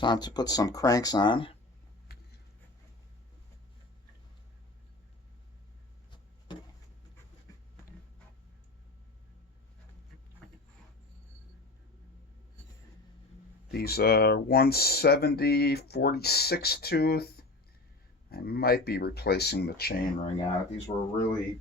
Time to put some cranks on. These are 170 46 tooth. I might be replacing the chain ring on it. These were really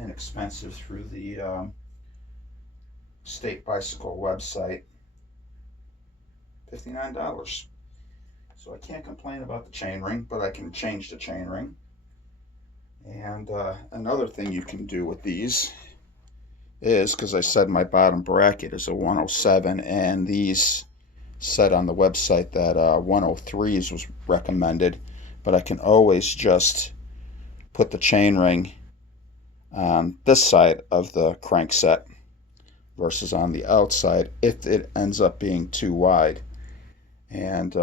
inexpensive through the State Bicycle website. $59. So I can't complain about the chain ring, but I can change the chain ring. And another thing you can do with these is, because I said my bottom bracket is a 107, and these said on the website that 103s was recommended, but I can always just put the chain ring on this side of the crankset versus on the outside if it ends up being too wide. And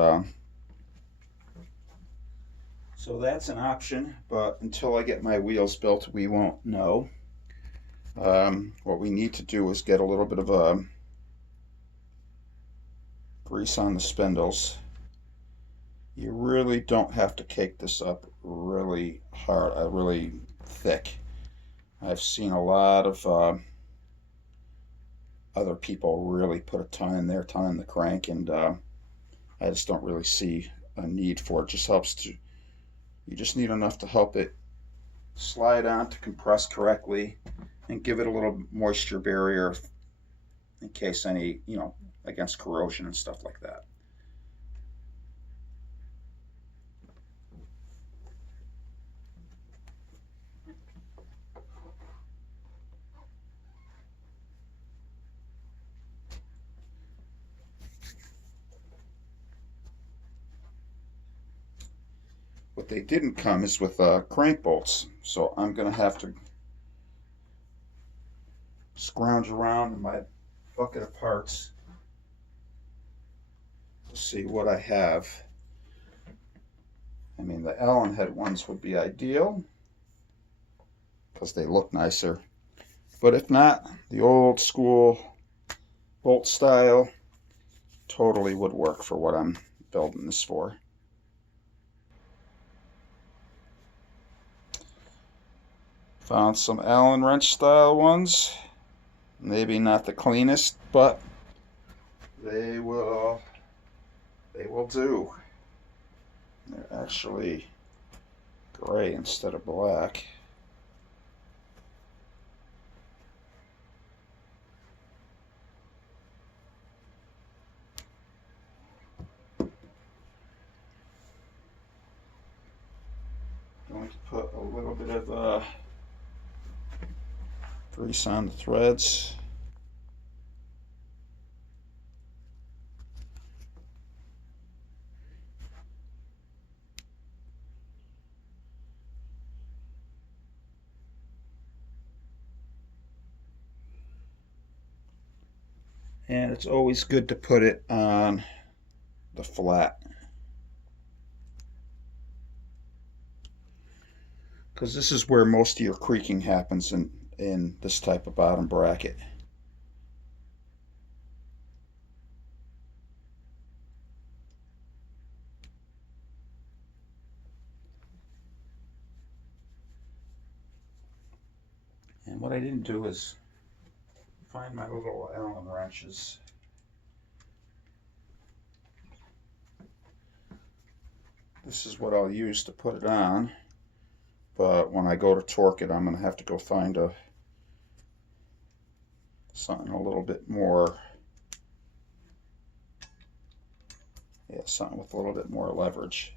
so that's an option, but until I get my wheels built, we won't know. What we need to do is get a little bit of grease on the spindles. You really don't have to cake this up really hard, really thick. I've seen a lot of other people really put a ton in there, ton in the crank, and I just don't really see a need for it. It just helps to, you just need enough to help it slide on to compress correctly and give it a little moisture barrier in case any, against corrosion and stuff like that. What they didn't come is with crank bolts, so I'm going to have to scrounge around in my bucket of parts to see what I have. I mean, the Allen head ones would be ideal because they look nicer, but if not, the old school bolt style totally would work for what I'm building this for. Found some Allen wrench style ones. Maybe not the cleanest, but they will do. They're actually gray instead of black. Going to put a little bit of grease on the threads. And it's always good to put it on the flat, because this is where most of your creaking happens in this type of bottom bracket. And what I didn't do is find my little Allen wrenches. This is what I'll use to put it on, but when I go to torque it, I'm going to have to go find something a little bit more, something with a little bit more leverage.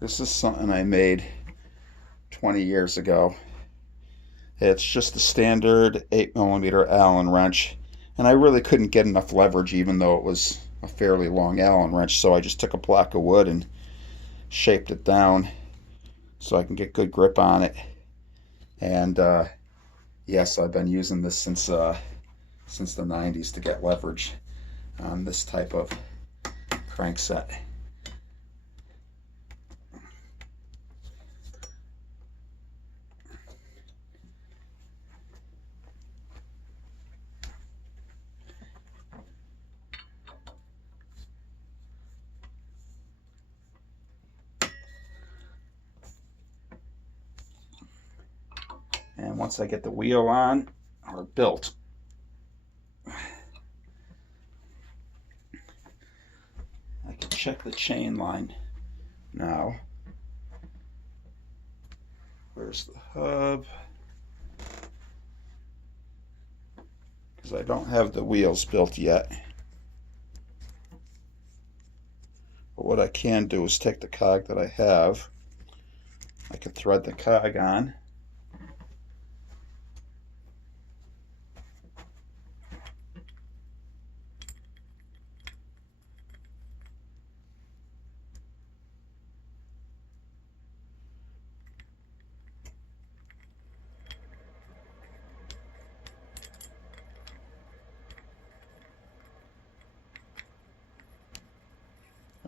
This is something I made 20 years ago. It's just a standard 8mm Allen wrench, and I really couldn't get enough leverage even though it was a fairly long Allen wrench, so I just took a block of wood and shaped it down so I can get good grip on it. And yes, I've been using this since the 90s to get leverage on this type of crankset. And once I get the wheel on, or built, I can check the chain line now. Where's the hub? Because I don't have the wheels built yet. But what I can do is take the cog that I have. I can thread the cog on.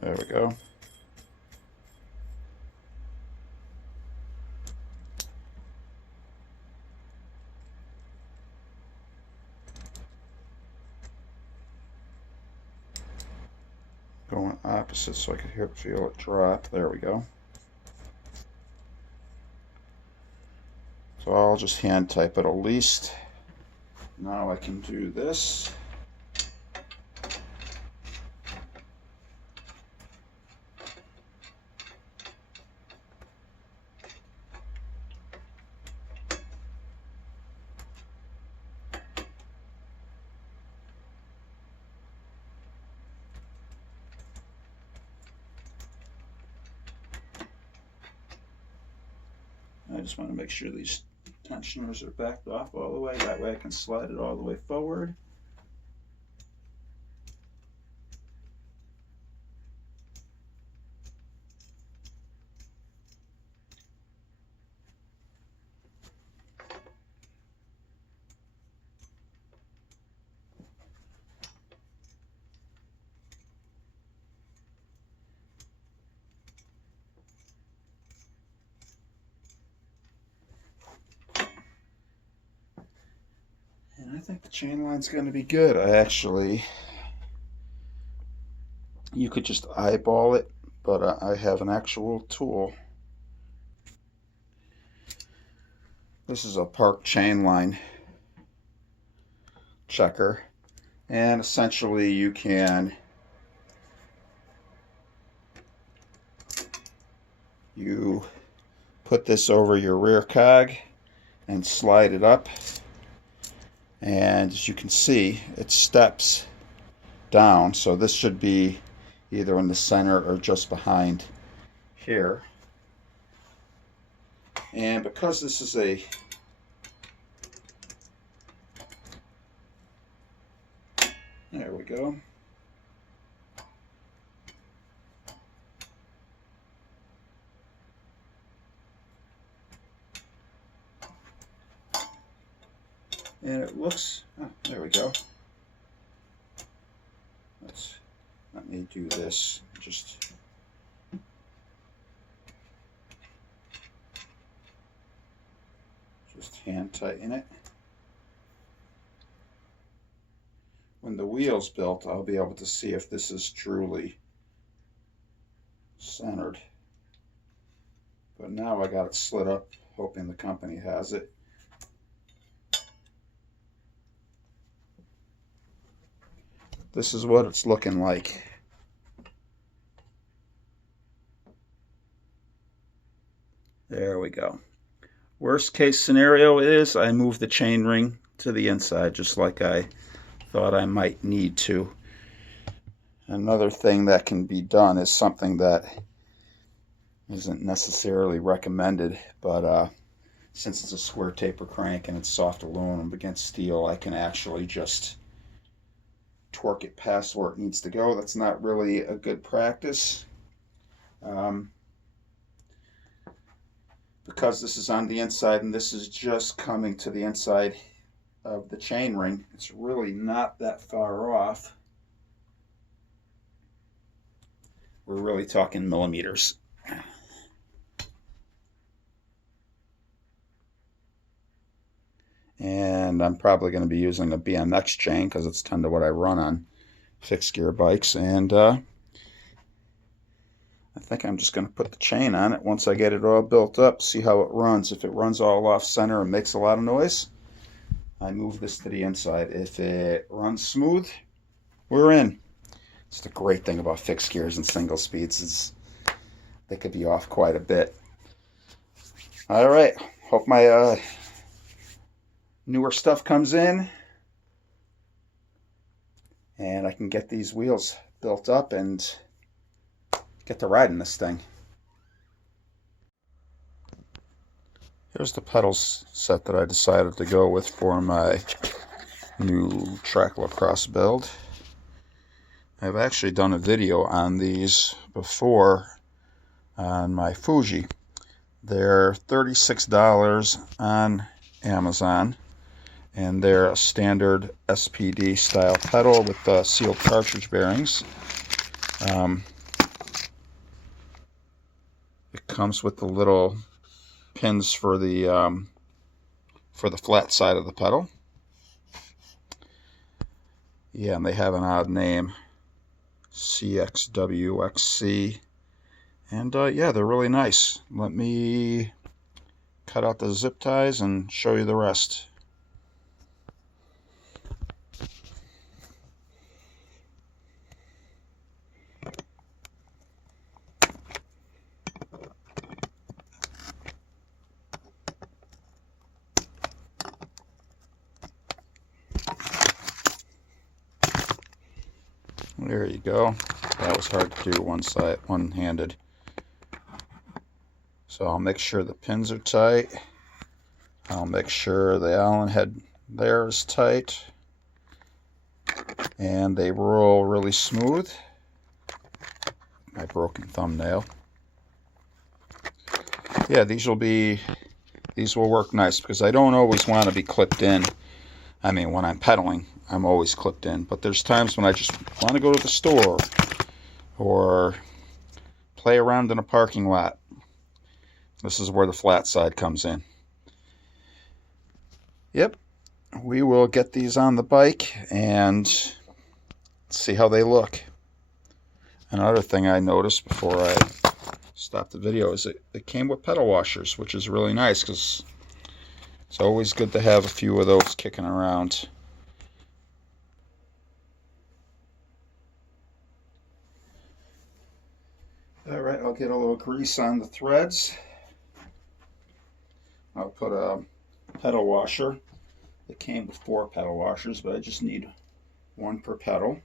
There we go. Going opposite so I could feel it drop. There we go. So I'll just hand type it at least. Now I can do this. I just want to make sure these tensioners are backed off all the way. That way I can slide it all the way forward. And I think the chain line's going to be good. You could just eyeball it, but I have an actual tool. This is a Park chain line checker, and essentially you put this over your rear cog and slide it up, and as you can see it steps down, so this should be either in the center or just behind here. And because this is there we go. And it looks, there we go. Let me do this. Just hand tighten it. When the wheel's built, I'll be able to see if this is truly centered. But now I got it slid up, hoping the company has it. This is what it's looking like. There we go. Worst case scenario is I move the chain ring to the inside, just like I thought I might need to. Another thing that can be done is something that isn't necessarily recommended, but since it's a square taper crank and it's soft aluminum against steel, I can actually just torque it past where it needs to go. That's not really a good practice. Because this is on the inside and this is just coming to the inside of the chain ring, it's really not that far off. We're really talking millimeters. And I'm probably going to be using a BMX chain because it's tend to what I run on fixed gear bikes. And I think I'm just going to put the chain on it once I get it all built up, see how it runs. If it runs all off center and makes a lot of noise, I move this to the inside. If it runs smooth, we're in. It's the great thing about fixed gears and single speeds is they could be off quite a bit. All right, hope my newer stuff comes in and I can get these wheels built up and get to riding this thing. Here's the pedals set that I decided to go with for my new track lacrosse build. I've actually done a video on these before on my Fuji. They're $36 on Amazon, and they're a standard SPD style pedal with sealed cartridge bearings. It comes with the little pins for the flat side of the pedal. Yeah, and they have an odd name, CXWXC, and yeah, they're really nice. Let me cut out the zip ties and show you the rest. There you go. That was hard to do one-handed. So I'll make sure the pins are tight. I'll make sure the Allen head there is tight. And they roll really smooth. My broken thumbnail. Yeah, these will work nice because I don't always want to be clipped in. I mean, when I'm pedaling, I'm always clipped in, but there's times when I just want to go to the store or play around in a parking lot. This is where the flat side comes in. Yep, we will get these on the bike and see how they look. Another thing I noticed before I stopped the video is it came with pedal washers, which is really nice because it's always good to have a few of those kicking around. All right, I'll get a little grease on the threads. I'll put a pedal washer. It came with 4 pedal washers, but I just need 1 per pedal.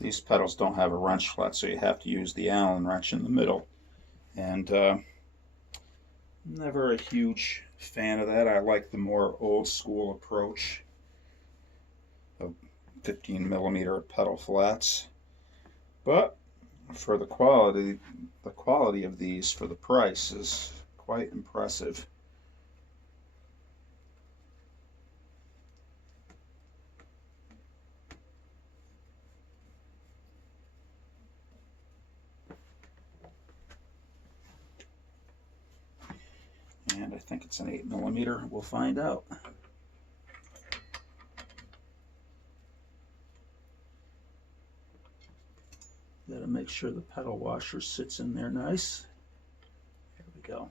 These pedals don't have a wrench flat, so you have to use the Allen wrench in the middle. And never a huge fan of that. I like the more old school approach of 15mm pedal flats. But for the quality of these for the price is quite impressive. And I think it's an 8mm. We'll find out. Gotta make make sure the pedal washer sits in there nice. There we go.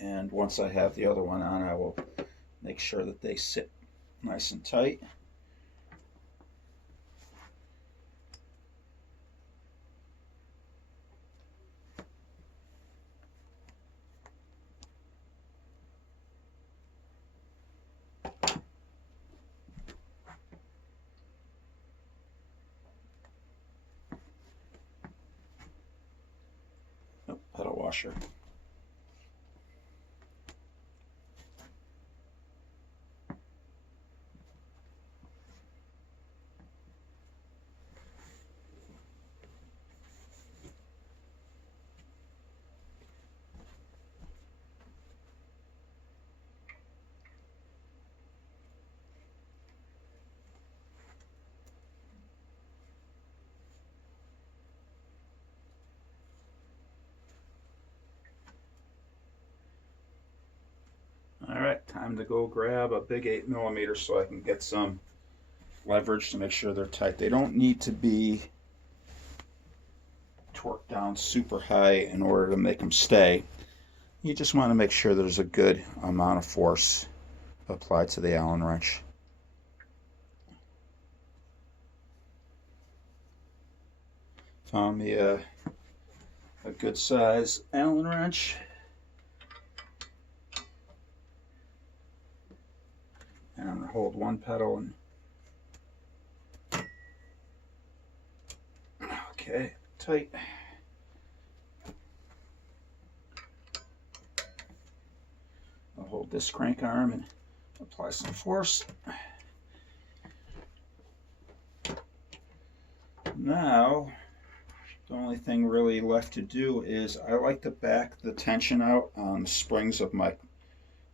And once I have the other one on, I will make sure that they sit nice and tight. Oh, pedal washer. All right, time to go grab a big 8mm so I can get some leverage to make sure they're tight. They don't need to be torqued down super high in order to make them stay. You just want to make sure there's a good amount of force applied to the Allen wrench. Found me a good size Allen wrench. And I'm going to hold one pedal and okay, tight. I'll hold this crank arm and apply some force. Now, the only thing really left to do is I like to back the tension out on the springs of my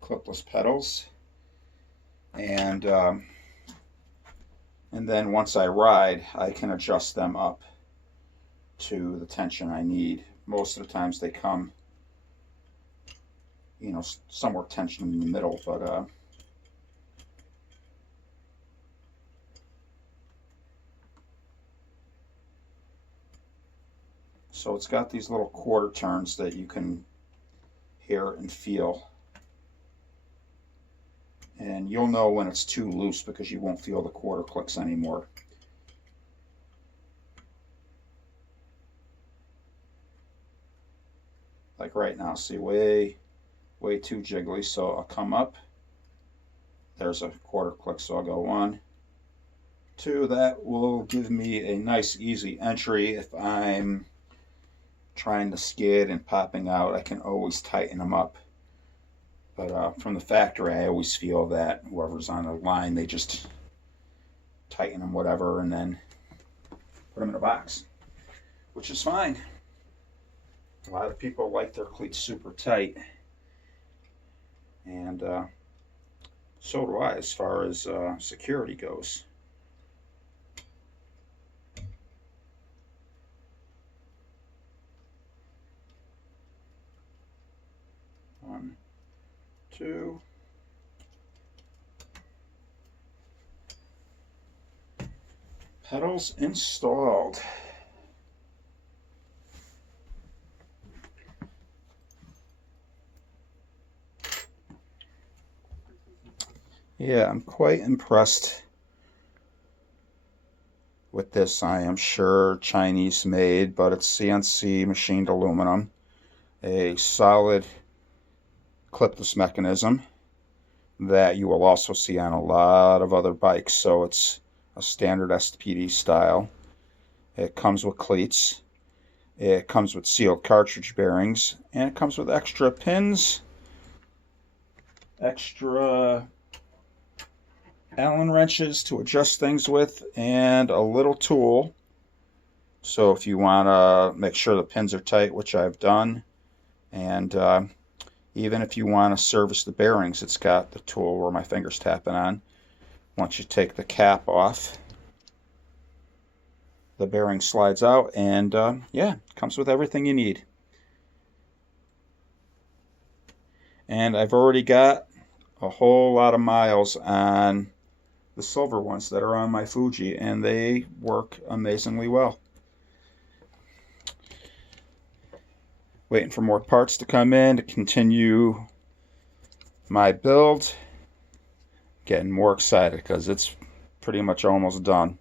clipless pedals. And then once I ride, I can adjust them up to the tension I need. Most of the times they come, you know, somewhere tension in the middle, but so it's got these little quarter turns that you can hear and feel. And you'll know when it's too loose because you won't feel the quarter clicks anymore. Like right now, see, way too jiggly. So I'll come up. There's a quarter click, so I'll go 1, 2. That will give me a nice easy entry. If I'm trying to skid and popping out, I can always tighten them up. But from the factory, I always feel that whoever's on the line, they just tighten them, whatever, and then put them in a box, which is fine. A lot of people like their cleats super tight, and so do I as far as security goes. One, 2. Pedals installed. Yeah, I'm quite impressed with this. I am sure Chinese made, but it's CNC machined aluminum. A solid clipless mechanism that you will also see on a lot of other bikes. So it's a standard SPD style. It comes with cleats. It comes with sealed cartridge bearings, and it comes with extra pins, extra Allen wrenches to adjust things with, and a little tool. So if you want to make sure the pins are tight, which I've done, and even if you want to service the bearings, it's got the tool where my finger's tapping on. Once you take the cap off, the bearing slides out, and yeah, comes with everything you need. And I've already got a whole lot of miles on the silver ones that are on my Fuji, and they work amazingly well. Waiting for more parts to come in to continue my build. Getting more excited because it's pretty much almost done.